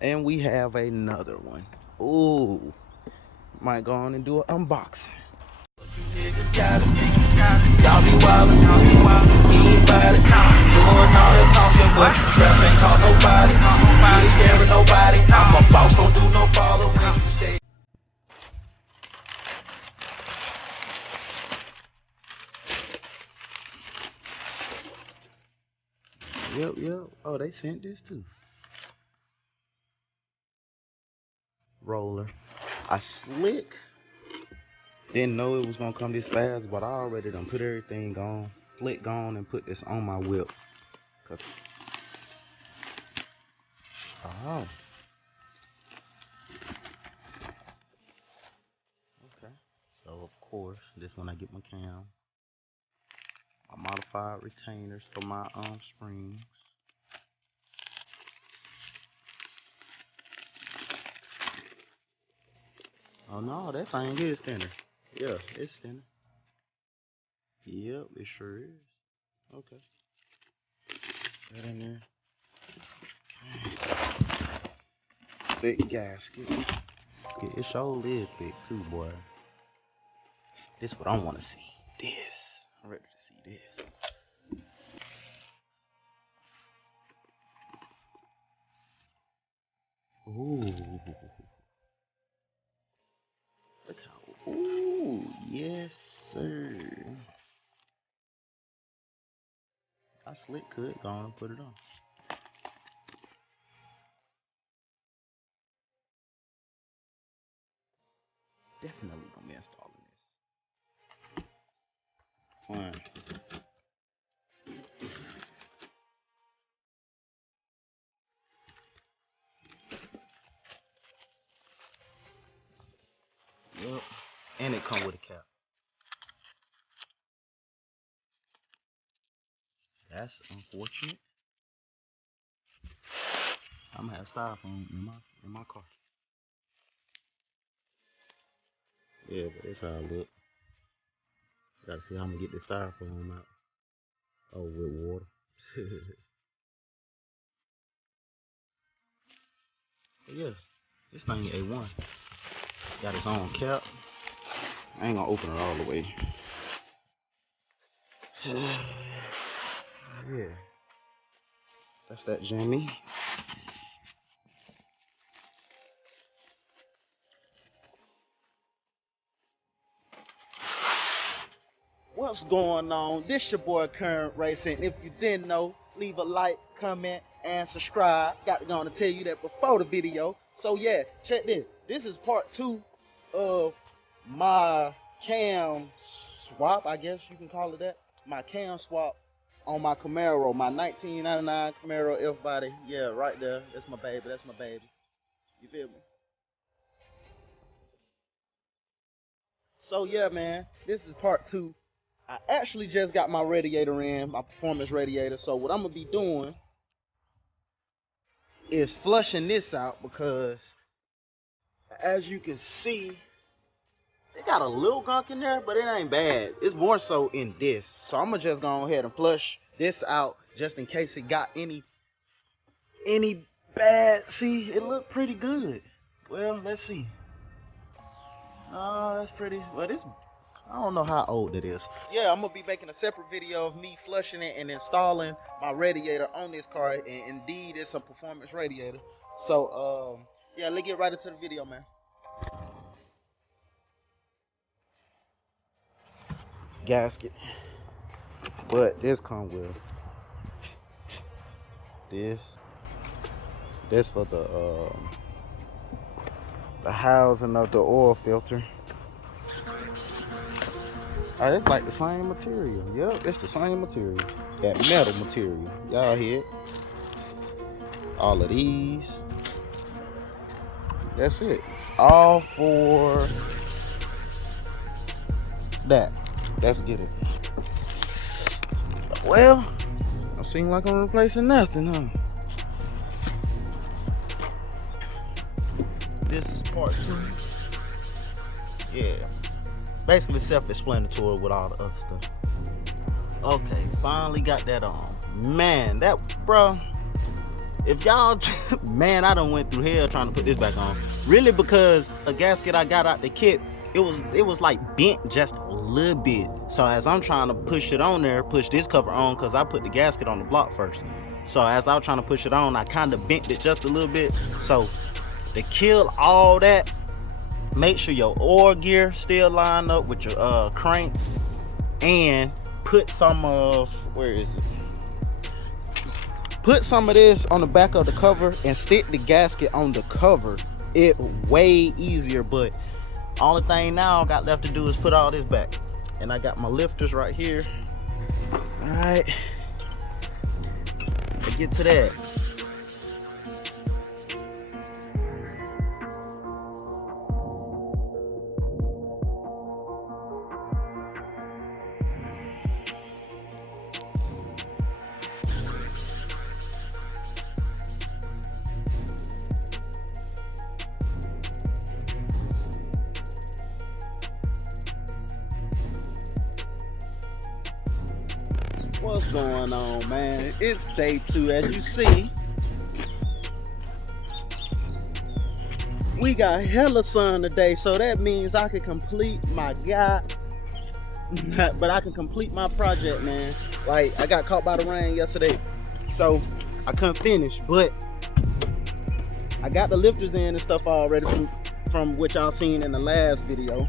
And we have another one. Ooh. Might go on and do an unboxing. Y'all be wildin', he ain't about it. Doing all that talking, but you strap ain't call nobody. You ain't scaring nobody. I'm a boss, don't do no follow when you say. Yep. Oh, they sent this too. Roller. I slick. Didn't know it was gonna come this fast, but I already done put everything on, flick gone, and put this on my whip. Oh. Okay. So of course, this when I get my cam. My modified retainers for my springs. Oh no, that thing is thinner. Yeah, it's thinner. Yep, it sure is. Okay. That in there. Thick gasket. It sure is thick too, boy. This what I want to see. This. I'm ready to see this. Ooh. Look how. Ooh, yes, sir. I slick could go on and put it on. Definitely gonna be installing this. Fine. Yep. And it come with a cap. That's unfortunate. I'm gonna have styrofoam in my car. Yeah, but that's how I look. Gotta see how I'm gonna get the styrofoam out. Oh, with water. But yeah, this thing A1. Got its own cap. I ain't gonna open it all the way. Yeah. That's that Jimmy. What's going on? This your boy Current Racing. If you didn't know, leave a like, comment, and subscribe. Got to go on and tell you that before the video. So yeah, check this. This is part 2 of my cam swap, I guess you can call it that. My cam swap on my Camaro, my 1999 Camaro Fbody. Yeah, right there. That's my baby. That's my baby. You feel me? So yeah, man, this is part 2. I actually just got my radiator in, my performance radiator. So what I'm gonna be doing is flushing this out because, as you can see, it got a little gunk in there, but it ain't bad. It's more so in this. So I'm gonna just go ahead and flush this out just in case it got any bad. See, it looked pretty good. Well, let's see. Oh, that's pretty. Well, this, I don't know how old it is. Yeah, I'm gonna be making a separate video of me flushing it and installing my radiator on this car. And indeed, it's a performance radiator. So, yeah, let's get right into the video, man. Gasket, but this come with this. This for the housing of the oil filter. Oh, it's like the same material. Yep, it's the same material. That metal material. Y'all hear it? All of these. That's it. All for that. Let's get it. Well, don't seem like I'm replacing nothing, huh? This is part 2. Yeah. Basically self-explanatory with all the other stuff. Okay, finally got that on. Man, that, bro, if y'all, man, I done went through hell trying to put this back on. Really, because a gasket I got out the kit, it was like bent just a little bit. So as I'm trying to push it on there, push this cover on, because I put the gasket on the block first. So as I was trying to push it on, I kind of bent it just a little bit. So to kill all that, make sure your oil gear still line up with your crank, and put some of, where is it? Put some of this on the back of the cover and stick the gasket on the cover. It way easier, but only thing now I got left to do is put all this back. And I got my lifters right here. All right, let's get to that. What's going on, man? It's day 2. As you see, we got hella sun today, so that means I can complete my but I can complete my project, man. Like, I got caught by the rain yesterday, so I couldn't finish, but I got the lifters in and stuff already from which y'all seen in the last video.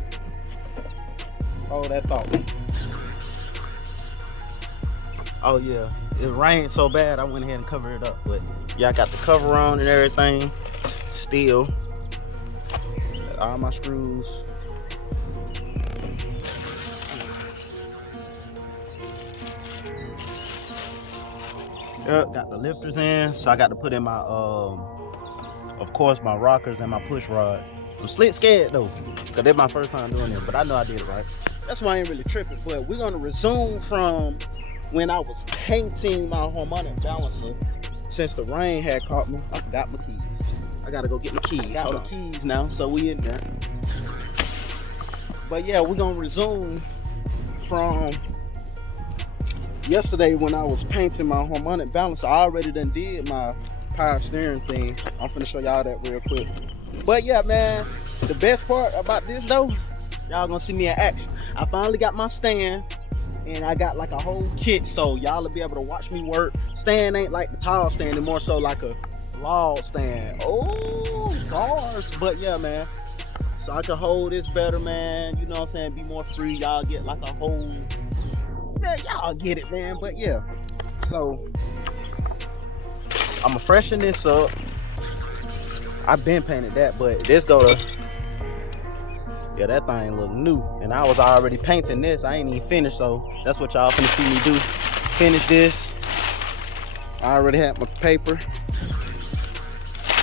Oh, that thought. Oh yeah, it rained so bad I went ahead and covered it up, but yeah, I got the cover on and everything. Still, all my screws. Yep, got the lifters in, so I got to put in my of course, my rockers and my push rod. I'm slick scared though, because that's my first time doing it, but I know I did it right. That's why I ain't really tripping. But we're gonna resume from when I was painting my harmonic balancer. Since the rain had caught me, I forgot my keys. I gotta go get my keys. Got my keys now, so we in there. But yeah, we're gonna resume from yesterday when I was painting my harmonic balancer. I already done did my power steering thing. I'm finna show y'all that real quick. But yeah, man, the best part about this though, y'all gonna see me in action. I finally got my stand, and I got like a whole kit, so y'all will be able to watch me work. Stand ain't like the tall stand, it's more so like a log stand. Oh, bars. But yeah, man, so I can hold this better, man. You know what I'm saying? Be more free. Y'all get like a whole, yeah, y'all get it, man. But yeah, so I'ma freshen this up. I've been painted that, but this go to, yeah, that thing look new, and I was already painting this. I ain't even finished, so that's what y'all finna see me do. Finish this. I already had my paper.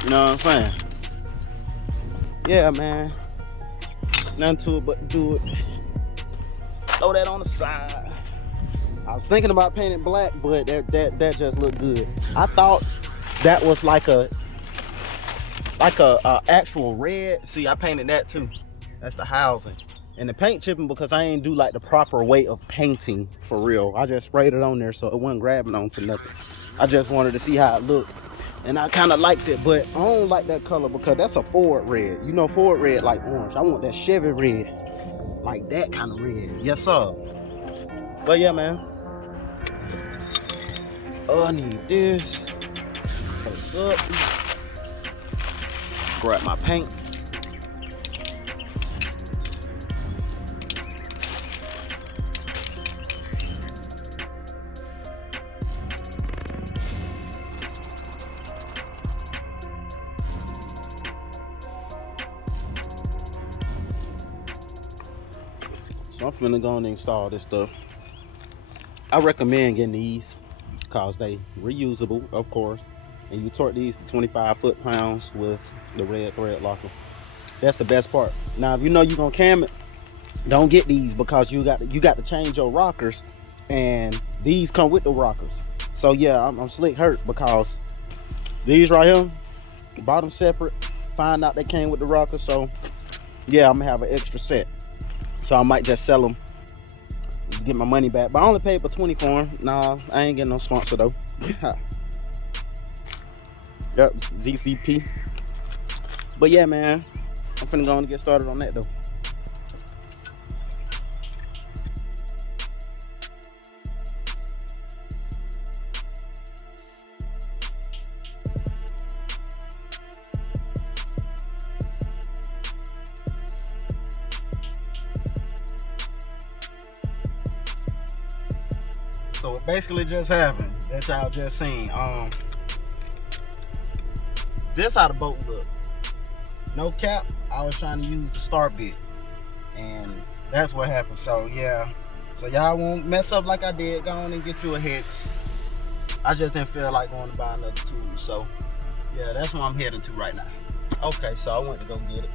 You know what I'm saying? Yeah, man. Nothing to it but to do it. Throw that on the side. I was thinking about painting black, but that just looked good. I thought that was like a actual red. See, I painted that too. That's the housing. And the paint chipping because I ain't do like the proper way of painting for real. I just sprayed it on there so it wasn't grabbing onto nothing. I just wanted to see how it looked. And I kind of liked it, but I don't like that color because that's a Ford red. You know, Ford red like orange. I want that Chevy red, like that kind of red. Yes, sir. But yeah, man. Oh, I need this. Up. Grab my paint. So I'm finna go and install this stuff. I recommend getting these because they reusable, of course, and you torque these to 25 foot-pounds with the red thread locker. That's the best part. Now, if you know you're gonna cam it, don't get these because you got to change your rockers, and these come with the rockers. So yeah, I'm slick hurt because these right here, bottom separate. Find out they came with the rockers, so yeah, I'm gonna have an extra set. So I might just sell them, get my money back. But I only paid for 20 for them. Nah, I ain't getting no sponsor though. Yep, ZCP. But yeah, man, I'm finna go and get started on that though. So it basically just happened that y'all just seen. This how the boat look. No cap, I was trying to use the start bit, and that's what happened. So yeah, so y'all won't mess up like I did. Go on and get you a hex. I just didn't feel like going to buy another tool. So yeah, that's what I'm heading to right now. Okay, so I went to go get it.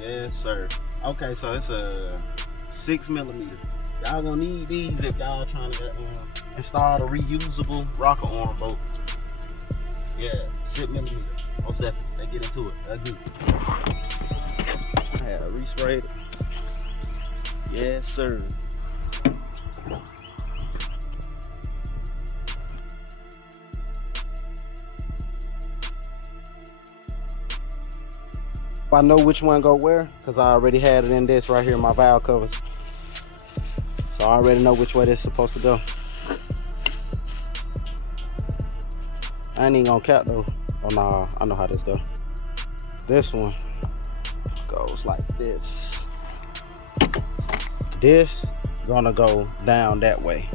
Yes, sir. Okay, so it's a 6mm. Y'all gonna need these if y'all trying to install a reusable rocker arm boat. Yeah, 6mm. Most definitely. Let's get into it. Let's do it. I had a resprayed it. Yes, sir. I know which one go where, because I already had it in this right here, my valve covers. So I already know which way this is supposed to go. I ain't even gonna cap though. Oh nah, I know how this go. This one goes like this. This gonna go down that way.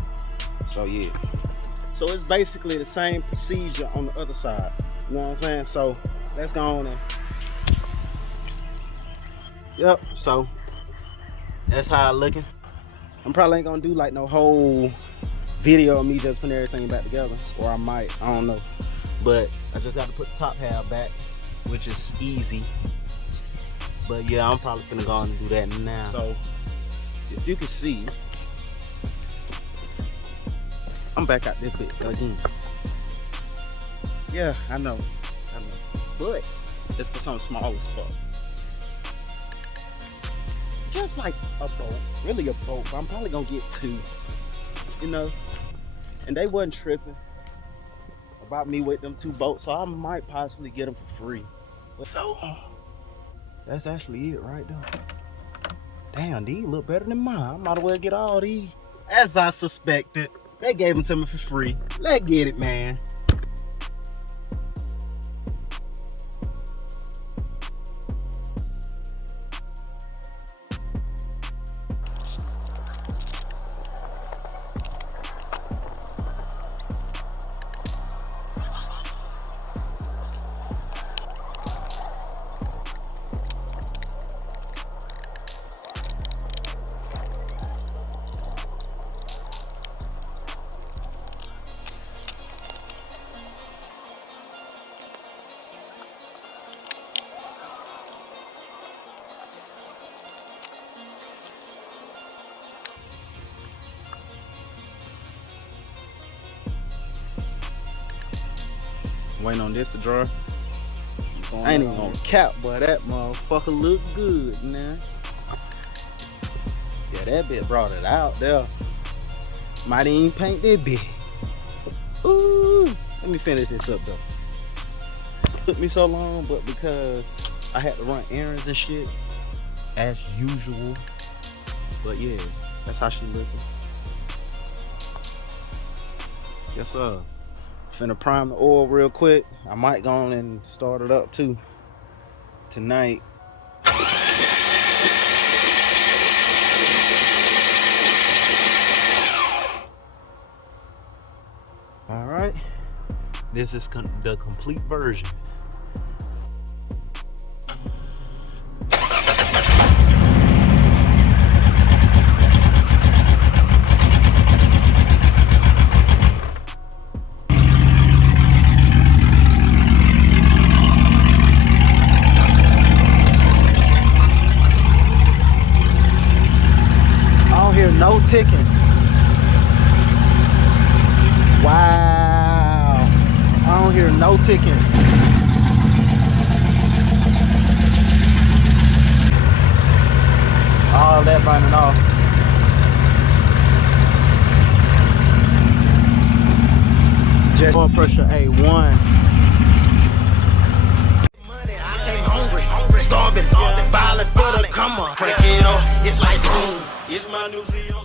So yeah. So it's basically the same procedure on the other side. You know what I'm saying? So let's go on and yep, so that's how it's looking. I'm probably ain't gonna do like no whole video of me just putting everything back together, or I might, I don't know. But I just got to put the top half back, which is easy. But yeah, I'm probably gonna go on and do that now. So if you can see, I'm back out this bit again. Yeah, I know, but it's for some smaller stuff. Just like a boat, really a boat, but I'm probably gonna get two, you know, and they wasn't tripping about me with them two boats, so I might possibly get them for free. So that's actually it right there. Damn, these look better than mine. I might as well get all these. As I suspected, they gave them to me for free. Let's get it, man. Waiting on this to dry. I ain't even gonna cap, but that motherfucker look good, man. Yeah, that bit brought it out there. Might even paint that bit. Ooh, let me finish this up though. Took me so long, but because I had to run errands and shit, as usual. But yeah, that's how she looking. Yes, sir. Finna prime the oil real quick. I might go on and start it up too tonight. All right, this is the complete version. No ticking. Wow. I don't hear no ticking. All that burning off. Just oil pressure A1. Come on, break it up. It's like boom. It's my new COC.